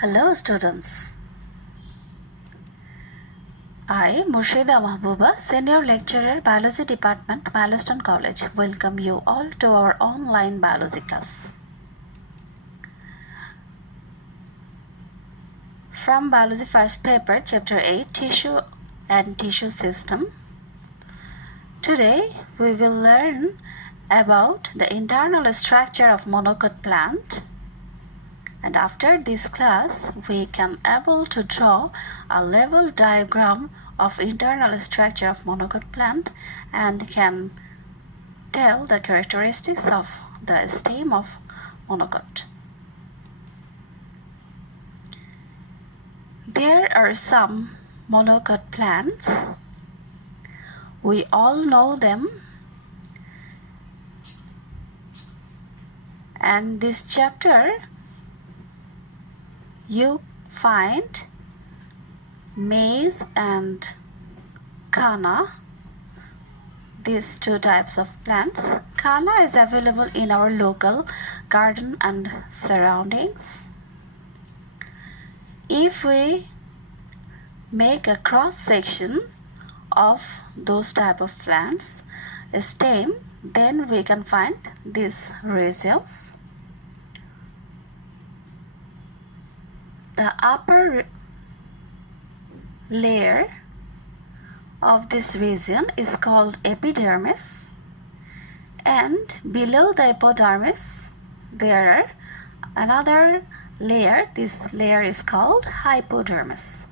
Hello students, I, Murshida Mahbuba, Senior Lecturer, Biology Department, Milestone College, welcome you all to our online biology class. From Biology First Paper, Chapter 8, Tissue and Tissue System. Today, we will learn about the internal structure of monocot plant. And after this class, we can able to draw a level diagram of internal structure of monocot plant and can tell the characteristics of the stem of monocot. There are some monocot plants. We all know them. And this chapter you find maize and canna, these two types of plants. Canna is available in our local garden and surroundings. If we make a cross section of those type of plants stem, then we can find these regions. The upper layer of this region is called epidermis, and below the epidermis there are another layer. This layer is called hypodermis.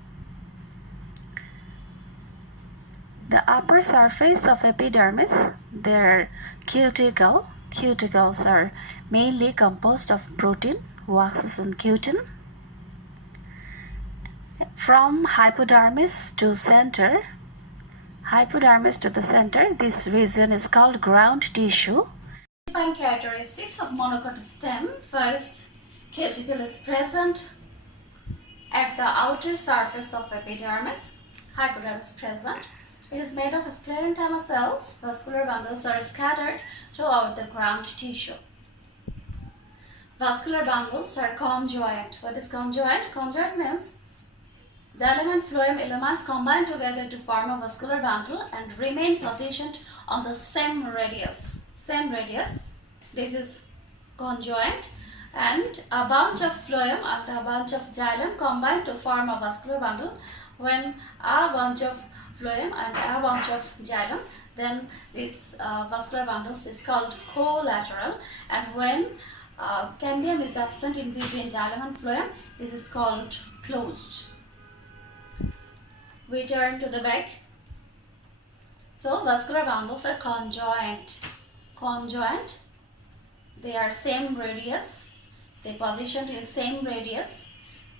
The upper surface of epidermis, there are cuticle. Cuticles are mainly composed of protein, waxes and chitin. From hypodermis to the center, this region is called ground tissue. Define characteristics of monocot stem. First, cuticle is present at the outer surface of epidermis. Hypodermis present. It is made of sclerenchyma cells. Vascular bundles are scattered throughout the ground tissue. Vascular bundles are conjoint. What is conjoint? Conjoint means xylem and phloem elements combine together to form a vascular bundle and remain positioned on the same radius. This is conjoint. And a bunch of phloem and a bunch of xylem combine to form a vascular bundle. When a bunch of phloem and a bunch of xylem, then this vascular bundles is called collateral. And when cambium is absent in between xylem and phloem, this is called closed. We turn to the back. So vascular bundles are conjoint. They are same radius. They positioned in same radius.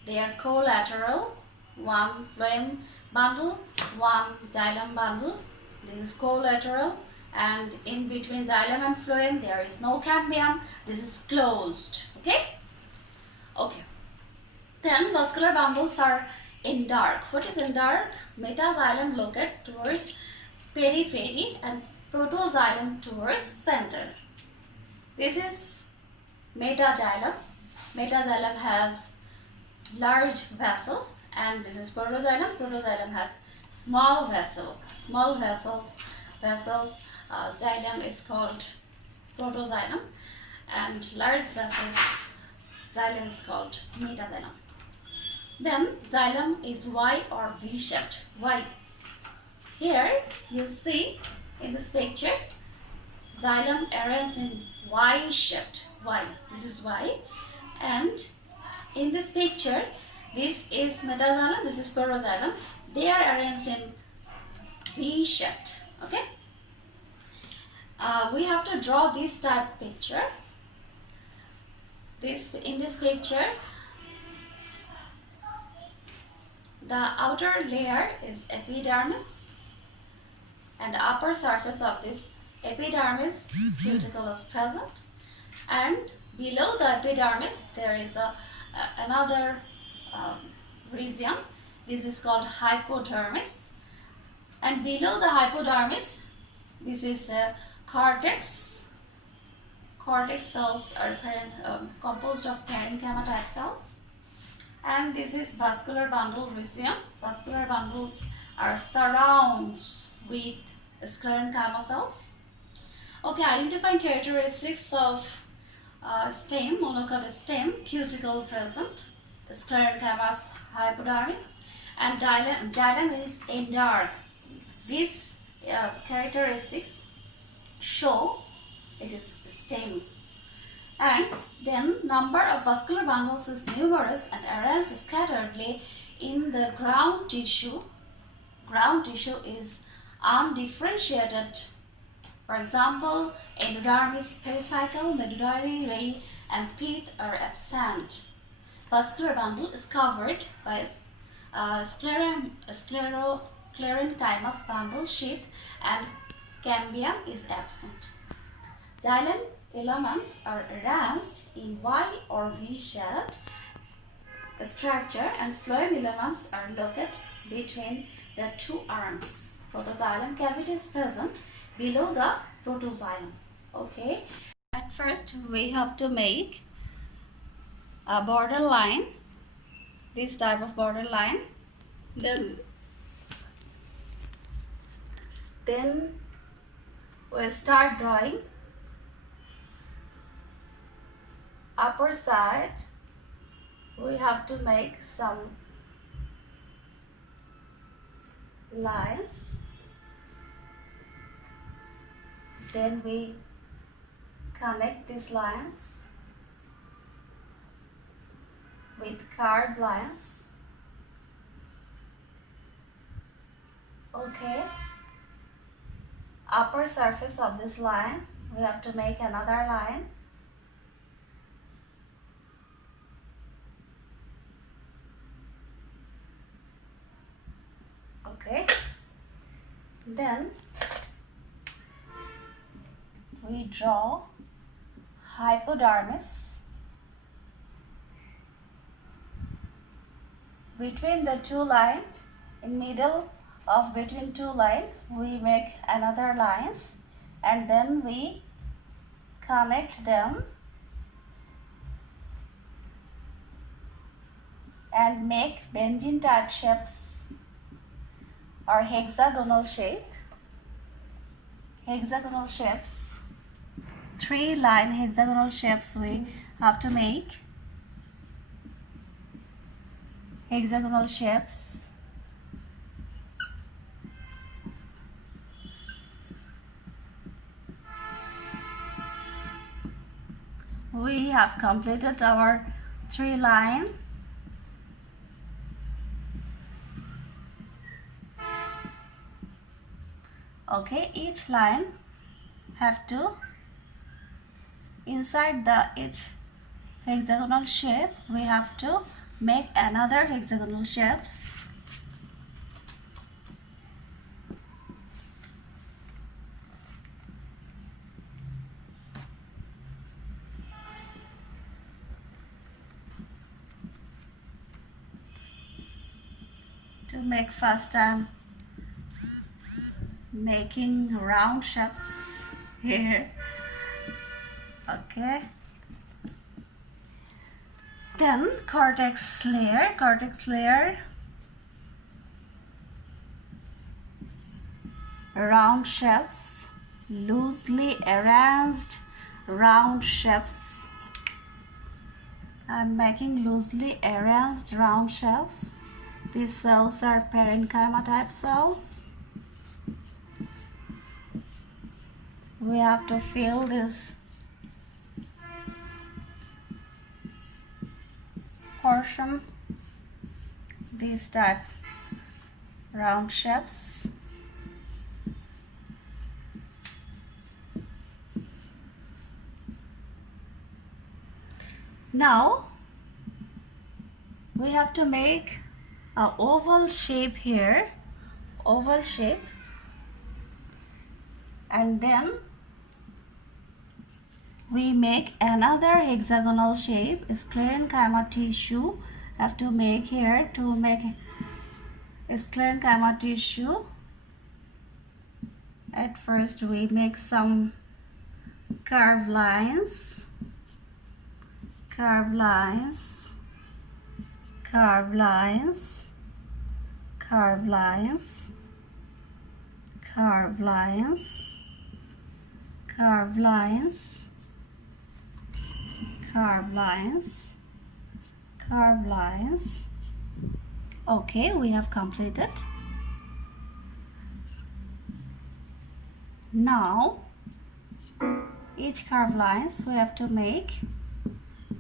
They are collateral. One phloem bundle, one xylem bundle. This is collateral, and in between xylem and phloem there is no cambium. This is closed. Okay. Then vascular bundles are in dark. What is in dark? Metaxylem locate towards periphery and protoxylem towards center. This is metaxylem. Metaxylem has large vessel, and this is protoxylem. Protoxylem has small vessel. Xylem is called protoxylem, and large vessels xylem is called metaxylem. Then xylem is Y or V-shaped. Y. Here you see in this picture xylem arranged in Y-shaped. Y. This is Y. And in this picture, this is metaxylem, this is protoxylem. They are arranged in V-shaped. Okay. We have to draw this type picture. In this picture, the outer layer is epidermis, and the upper surface of this epidermis cuticle is present, and below the epidermis there is another region. This is called hypodermis, and below the hypodermis this is the cortex. Cortex cells are composed of parenchyma type cells, And this is vascular bundle region. Vascular bundles are surrounded with sclerenchyma cells. Okay, identifying characteristics of stem, monocot stem, cuticle present, sclerenchyma hypodermis, and xylem is endark. These characteristics show it is stem. And then number of vascular bundles is numerous and arranged scatteredly in the ground tissue. Ground tissue is undifferentiated. For example, endodermis, pericycle, medullary, ray, and pith are absent. Vascular bundle is covered by sclerenchymus bundle sheath, and cambium is absent. Xylem elements are arranged in Y or V-shaped structure, and phloem elements are located between the two arms. Protoxylem cavity is present below the protoxylem. Okay. At first, we have to make a border line, this type of border line. Then we'll start drawing. Upper side, we have to make some lines. Then we connect these lines with curved lines. Okay. Upper surface of this line, we have to make another line. Okay. Then we draw hypodermis. Between the two lines, in middle of between two lines, we make another lines, and then we connect them and make benzene type shapes or hexagonal shape. Hexagonal shapes, 3-line hexagonal shapes we have to make. Hexagonal shapes. We have completed our 3-line. Okay, each line have to, inside each hexagonal shape, we have to make another hexagonal shapes. To make first time making round shapes here. Okay. Then cortex layer, round shapes, loosely arranged round shapes. I'm making loosely arranged round shapes. These cells are parenchyma type cells. We have to fill this portion, these type round shapes. Now we have to make an oval shape here, oval shape, and then we make another hexagonal shape. Sclerenchyma tissue have to make here. To make sclerenchyma tissue, at first we make some curved lines, curved lines, curved lines, curved lines, curved lines, curved lines, curved lines. Okay, we have completed. Now each curved lines we have to make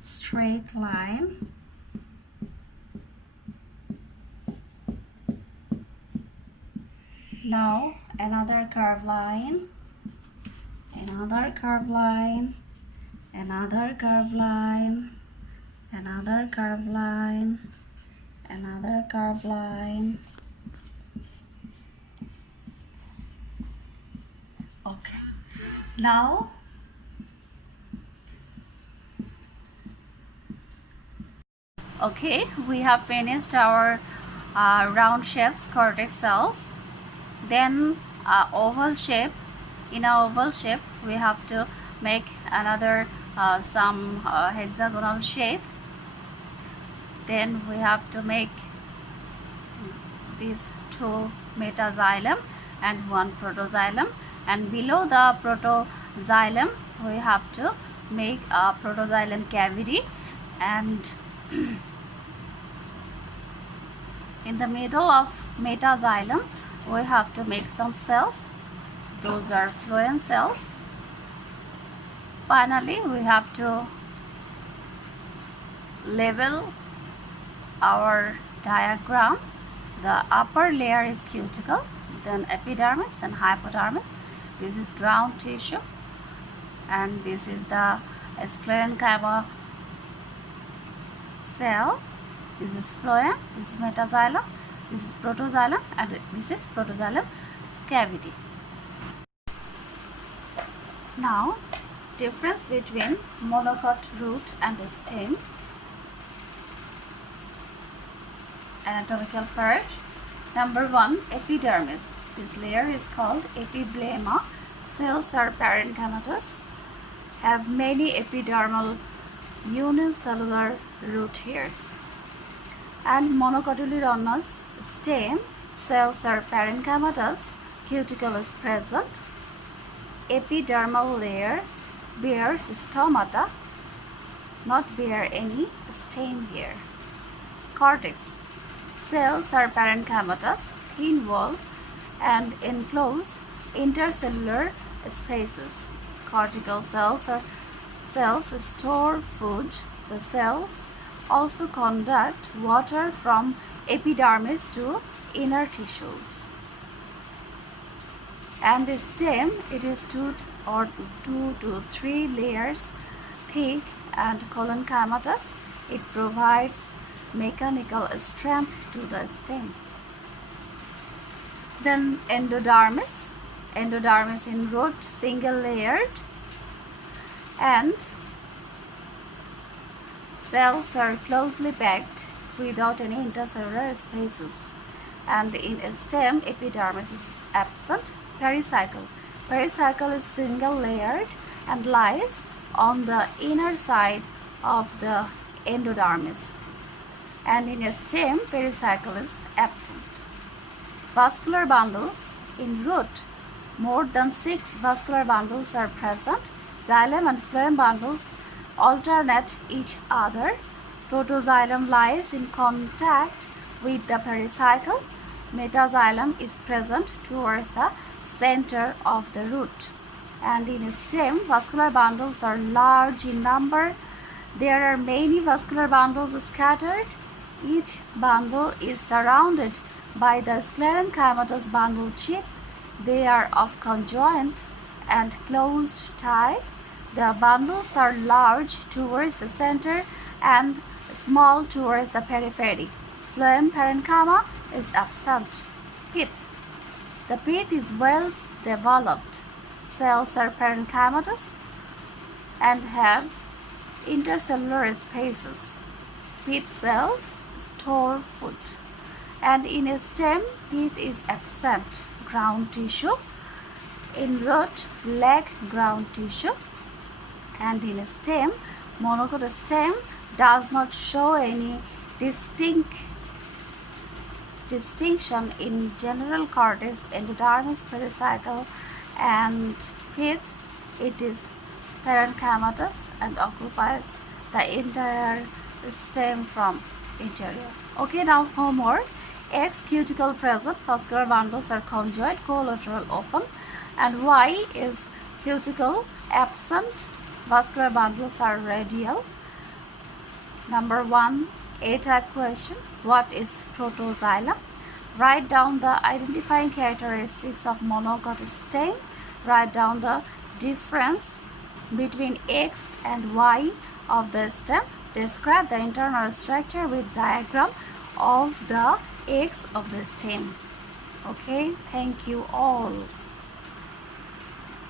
straight line. Now another curved line, another curved line, another curved line, another curved line, another curved line. Okay, now we have finished our round shapes, cortex cells. Then oval shape. In an oval shape we have to make another some hexagonal shape. Then we have to make these two metaxylem and one protoxylem, and below the protoxylem we have to make a protoxylem cavity, and in the middle of metaxylem we have to make some cells. Those are phloem cells. Finally we have to label our diagram. The upper layer is cuticle, then epidermis, then hypodermis. This is ground tissue, and this is the sclerenchyma cell. This is phloem, this is metaxylem, this is protoxylem, and this is protoxylem cavity. Now, difference between monocot root and stem. Anatomical part. Number 1, epidermis. This layer is called epiblema. Cells are parenchymatous, have many epidermal unicellular root hairs. And monocotyledonous stem. Cells are parenchymatous, cuticle is present. Epidermal layer bears stomata, not bear any stem here. Cortex. Cells are parenchymatous, thin wall, and enclose intercellular spaces. Cortical cells store food. The cells also conduct water from epidermis to inner tissues. And the stem, it is 2 to 3 layers thick and collenchymatous. It provides mechanical strength to the stem. Then endodermis. Endodermis in root, single layered, and cells are closely packed without any intercellular spaces. And in a stem, epidermis is absent. Pericycle. Pericycle is single layered and lies on the inner side of the endodermis. And in a stem, pericycle is absent. Vascular bundles. In root, more than 6 vascular bundles are present. Xylem and phloem bundles alternate each other. Protoxylem lies in contact with the pericycle. Metaxylem is present towards the center of the root. And in a stem, vascular bundles are large in number. There are many vascular bundles scattered. Each bundle is surrounded by the sclerenchymatous bundle sheath. They are of conjoint and closed tie. The bundles are large towards the center and small towards the periphery. Phloem parenchyma is absent. Pith. The pith is well developed. Cells are parenchymatous and have intercellular spaces. Pith cells store food. And in a stem, pith is absent. Ground tissue. In root, lack ground tissue. And in a stem, monocot stem does not show any distinction in general cortex, endodermis, pericycle, and fifth, it is parenchymatous and occupies the entire stem from interior. Okay, now homework. X cuticle present, vascular bundles are conjoined, collateral open, and Y is cuticle absent, vascular bundles are radial. Number 1, A-type question. What is protoxylem? Write down the identifying characteristics of monocot stem. Write down the difference between X and Y of the stem. Describe the internal structure with diagram of the X of the stem. Okay, thank you all.